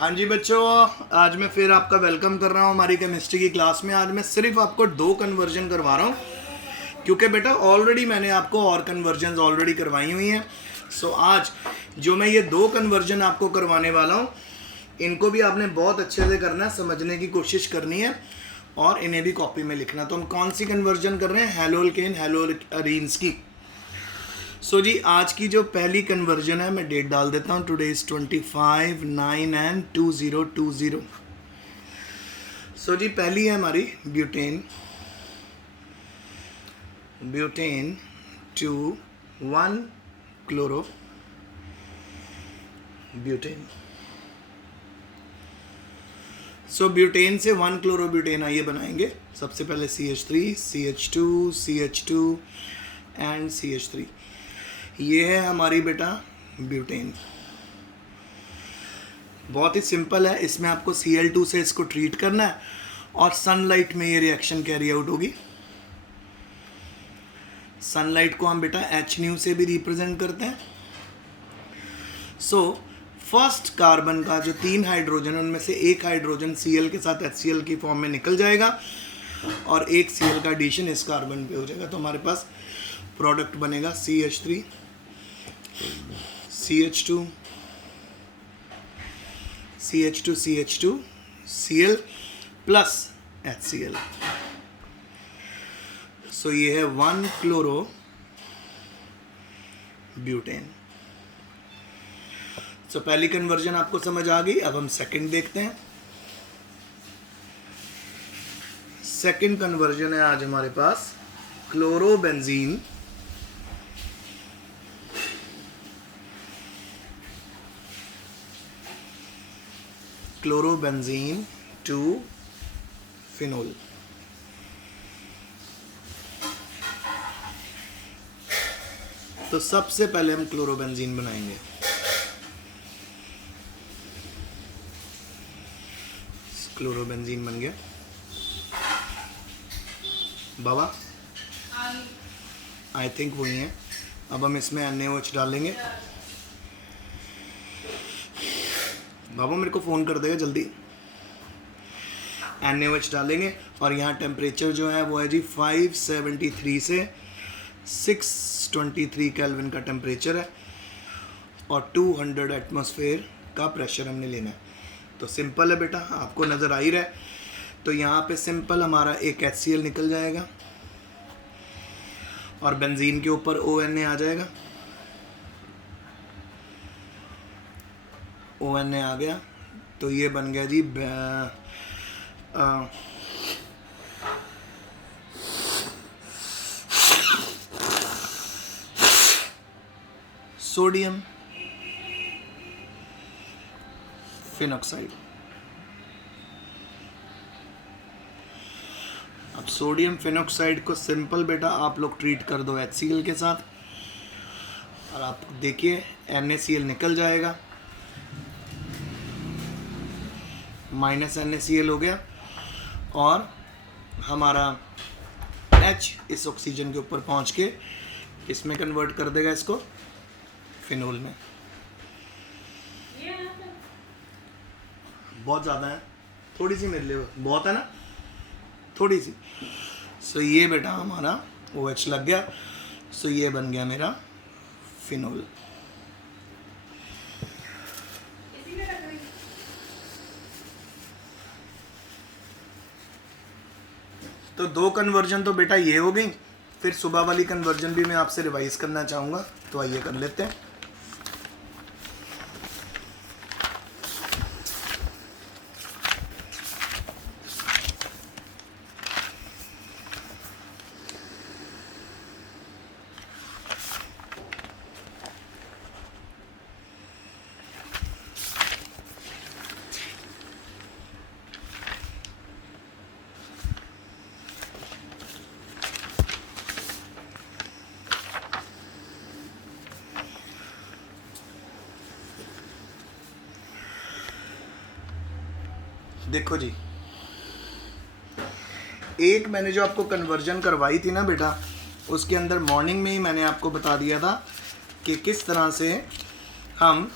हाँ जी बच्चों, आज मैं फिर आपका वेलकम कर रहा हूँ हमारी केमिस्ट्री की क्लास में। आज मैं सिर्फ आपको 2 कन्वर्जन करवा रहा हूँ क्योंकि बेटा ऑलरेडी मैंने आपको और कन्वर्जन ऑलरेडी करवाई हुई हैं। सो आज जो मैं ये 2 कन्वर्जन आपको करवाने वाला हूँ, इनको भी आपने बहुत अच्छे से करना है, समझने की कोशिश करनी है और इन्हें भी कॉपी में लिखना। तो हम कौन सी कन्वर्जन कर रहे हैं? हेलोल्केन हेलोअरीन्स की। सो जी, आज की जो पहली कन्वर्जन है, मैं डेट डाल देता हूँ। Today is 25/9 and 2020। सो जी, पहली है हमारी ब्यूटेन टू 1 क्लोरो ब्यूटेन। सो ब्यूटेन से 1 क्लोरो ब्यूटेन आइए बनाएंगे। सबसे पहले CH3 CH2 CH2 and CH3। ये है हमारी बेटा ब्यूटेन। बहुत ही सिंपल है। इसमें आपको Cl2 से इसको ट्रीट करना है और सनलाइट में ये रिएक्शन कैरी आउट होगी। सनलाइट को हम बेटा H न्यू से भी रिप्रेजेंट करते हैं। सो फर्स्ट कार्बन का जो 3 हाइड्रोजन, उनमें से एक हाइड्रोजन Cl के साथ HCl की फॉर्म में निकल जाएगा और एक Cl का एडिशन इस कार्बन पे हो जाएगा। तो हमारे पास प्रोडक्ट बनेगा CH3 CH2 CH2 CH2 Cl plus HCl। सो ये है 1 क्लोरो ब्यूटेन। सो पहली कन्वर्जन आपको समझ आ गई। अब हम सेकंड देखते हैं। सेकंड कन्वर्जन है आज हमारे पास क्लोरोबेंजीन टू फिनोल। तो सबसे पहले हम क्लोरोबेंजीन बनाएंगे। क्लोरोबेंजीन बन गया बाबा, आई थिंक वही है। अब हम इसमें NaOH डालेंगे। बाबा मेरे को फ़ोन कर देगा जल्दी। NaOH डालेंगे और यहाँ टेम्परेचर जो है वो है जी 573 से 623 केल्विन का टेम्परेचर है और 200 एटमॉस्फेयर का प्रेशर हमने लेना है। तो सिंपल है बेटा, आपको नज़र आ ही रहा है। तो यहाँ पे सिंपल हमारा एक HCl निकल जाएगा और बेंजीन के ऊपर ONA आ जाएगा। ONA आ गया तो ये बन गया जी सोडियम फिनॉक्साइड। अब सोडियम फिनॉक्साइड को सिंपल बेटा आप लोग ट्रीट कर दो HCl के साथ और आप देखिए NaCl निकल जाएगा, -NaCl हो गया और हमारा H इस ऑक्सीजन के ऊपर पहुंच के इसमें कन्वर्ट कर देगा इसको फिनोल में। बहुत ज़्यादा है, थोड़ी सी मेरे लिए बहुत है ना, थोड़ी सी। सो ये बेटा हमारा OH लग गया। सो ये बन गया मेरा फिनोल। तो 2 कन्वर्जन तो बेटा ये हो गई। फिर सुबह वाली कन्वर्जन भी मैं आपसे रिवाइज करना चाहूँगा, तो आइए कर लेते हैं। देखो जी, एक मैंने जो आपको कन्वर्जन करवाई थी ना बेटा, उसके अंदर मॉर्निंग में ही मैंने आपको बता दिया था कि किस तरह से हम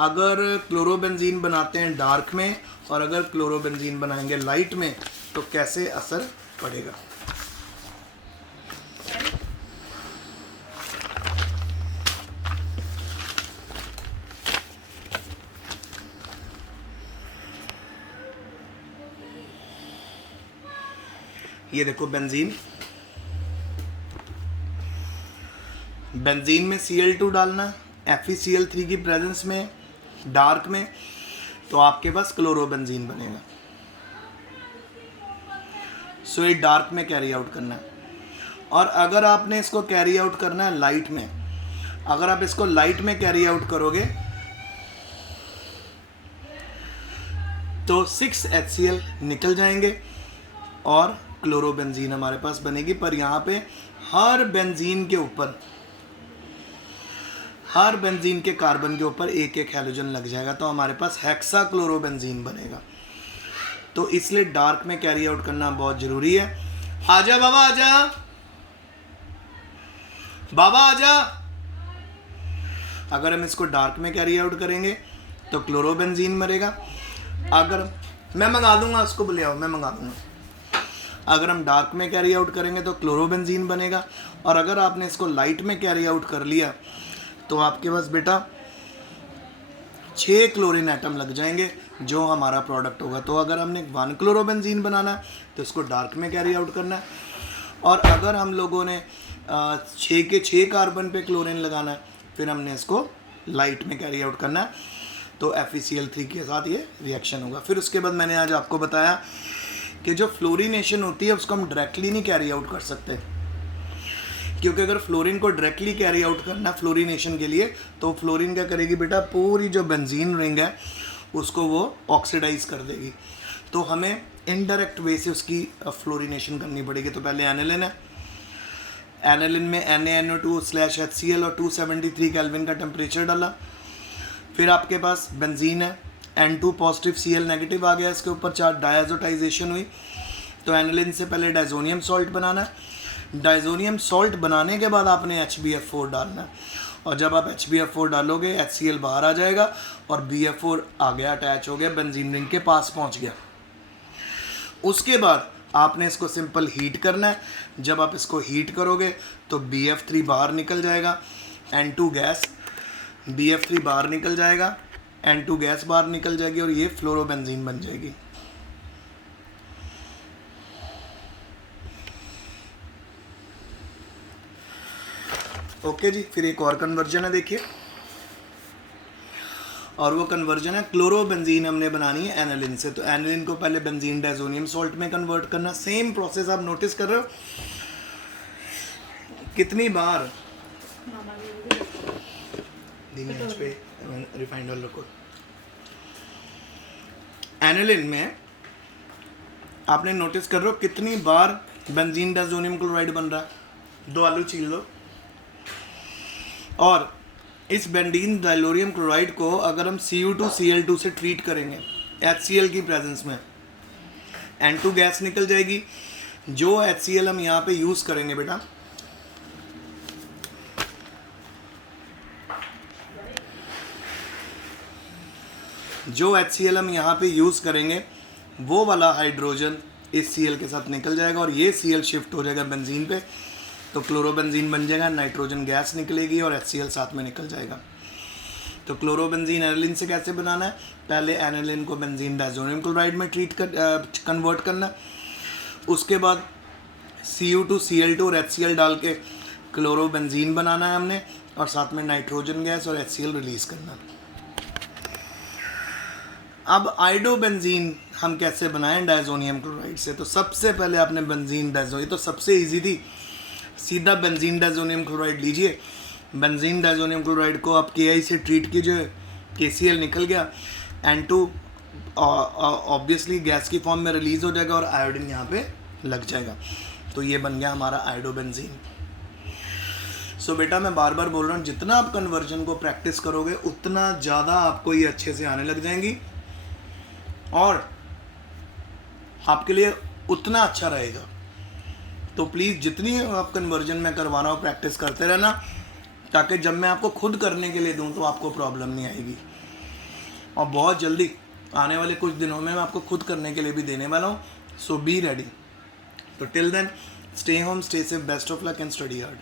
अगर क्लोरोबेंजीन बनाते हैं डार्क में और अगर क्लोरोबेंजीन बनाएंगे लाइट में तो कैसे असर पड़ेगा। ये देखो बेंजीन, बेंजीन में Cl2 डालना FeCl3 की प्रेजेंस में डार्क में, तो आपके पास क्लोरोबेंजीन बनेगा। सो ये डार्क में कैरी आउट करना है। और अगर आपने इसको कैरी आउट करना है लाइट में, अगर आप इसको लाइट में कैरी आउट करोगे तो 6 HCl निकल जाएंगे और क्लोरोबेंजीन हमारे पास बनेगी। पर यहाँ पे हर बेंजीन के ऊपर, हर बेंजीन के कार्बन के ऊपर एक एक हैलोजन लग जाएगा, तो हमारे पास हेक्सा क्लोरोबेंजीन बनेगा। तो इसलिए डार्क में कैरी आउट करना बहुत जरूरी है। आजा बाबा, आजा बाबा, आजा। अगर हम इसको डार्क में कैरी आउट करेंगे तो क्लोरोबेंजीन मरेगा। अगर मैं मंगा दूंगा, उसको बुले आओ, मैं मंगा दूंगा। अगर हम डार्क में कैरी आउट करेंगे तो क्लोरोबेंजीन बनेगा। और अगर आपने इसको लाइट में कैरी आउट कर लिया तो आपके पास बेटा 6 क्लोरीन एटम लग जाएंगे, जो हमारा प्रोडक्ट होगा। तो अगर हमने 1 क्लोरोबेंजीन बनाना है तो इसको डार्क में कैरी आउट करना है। और अगर हम लोगों ने 6 के 6 कार्बन पे क्लोरीन लगाना है, फिर हमने इसको लाइट में कैरी आउट करना है, तो FeCl3 के साथ ये रिएक्शन होगा। फिर उसके बाद मैंने आज आपको बताया कि जो फ्लोरीनेशन होती है उसको हम डायरेक्टली नहीं कैरी आउट कर सकते, क्योंकि अगर फ्लोरीन को डायरेक्टली कैरी आउट करना फ्लोरीनेशन के लिए, तो फ्लोरीन क्या करेगी बेटा, पूरी जो बेंजीन रिंग है उसको वो ऑक्सीडाइज कर देगी। तो हमें इनडायरेक्ट वे से उसकी फ्लोरीनेशन करनी पड़ेगी। तो पहले एनिलिन है, एनिलिन में NaNO2/HCl और 273 केल्विन का टेम्परेचर डाला। फिर आपके पास बेंजीन है, N2 पॉजिटिव Cl नेगेटिव आ गया, इसके ऊपर 4 डायजोटाइजेशन हुई। तो एनिलिन से पहले डायजोनियम सॉल्ट बनाना है। डायजोनियम सॉल्ट बनाने के बाद आपने HbF4 डालना है, और जब आप HbF4 डालोगे HCl बाहर आ जाएगा और BF4 आ गया, अटैच हो गया, बेंजीन रिंग के पास पहुंच गया। उसके बाद आपने इसको सिंपल हीट करना है। जब आप इसको हीट करोगे तो BF3 बाहर निकल जाएगा, N2 गैस, BF3 बाहर निकल जाएगा, N2 गैस बाहर निकल जाएगी और ये फ्लोरोबेंजीन बन जाएगी। ओके जी, फिर एक और कन्वर्जन है, देखिए, और वो कन्वर्जन है क्लोरोबेंजीन हमने बनानी है एनिलिन से। तो एनिलिन को पहले बेंजीन डायजोनियम सॉल्ट में कन्वर्ट करना। सेम प्रोसेस आप नोटिस कर रहे हो कितनी बार धीमी आंच पे रिफाइंड ऑयल रखो। एनिलिन में आपने नोटिस कर रहे हो कितनी बार बेंजीन डायजोनियम क्लोराइड बन रहा है। 2 आलू छील लो। और इस बेंजीन डायलोरियम क्लोराइड को अगर हम Cu2Cl2 से ट्रीट करेंगे HCl की प्रेजेंस में, N2 गैस निकल जाएगी। जो HCl हम यहाँ पे यूज़ करेंगे बेटा, जो HCl हम यहाँ पे यूज़ करेंगे वो वाला हाइड्रोजन इस Cl के साथ निकल जाएगा और ये Cl शिफ्ट हो जाएगा बेंजीन पे, तो क्लोरोबेंजीन बन जाएगा। नाइट्रोजन गैस निकलेगी और HCl साथ में निकल जाएगा। तो क्लोरोबेंजीन एनिलिन से कैसे बनाना है, पहले एनिलिन को बेंजीन डायजोनियम क्लोराइड में कन्वर्ट करना। उसके बाद Cu2Cl2 और HCl डाल के क्लोरोबेंजीन बनाना है हमने, और साथ में नाइट्रोजन गैस और HCl रिलीज़ करना। अब आइडोबेंजीन हम कैसे बनाएं डायजोनियम क्लोराइड से। तो सबसे पहले आपने बेंजीन डायजोनियम, तो सबसे इजी थी, सीधा बेंजीन डायजोनियम क्लोराइड लीजिए। बेंजीन डायजोनियम क्लोराइड को आप Ki से ट्रीट कीजिए, KCl निकल गया, N2 ऑब्वियसली गैस की फॉर्म में रिलीज़ हो जाएगा और आयोडीन यहाँ पे लग जाएगा। तो ये बन गया हमारा आइडोबेंजीन। सो बेटा मैं बार बार बोल रहा हूँ, जितना आप कन्वर्जन को प्रैक्टिस करोगे उतना ज़्यादा आपको ये अच्छे से आने लग जाएंगी और आपके लिए उतना अच्छा रहेगा। तो प्लीज़ जितनी आप कन्वर्जन में करवा रहा हो प्रैक्टिस करते रहना, ताकि जब मैं आपको खुद करने के लिए दूं तो आपको प्रॉब्लम नहीं आएगी। और बहुत जल्दी आने वाले कुछ दिनों में मैं आपको खुद करने के लिए भी देने वाला हूँ. So be ready. तो till then, stay home, stay safe, best of luck and study hard.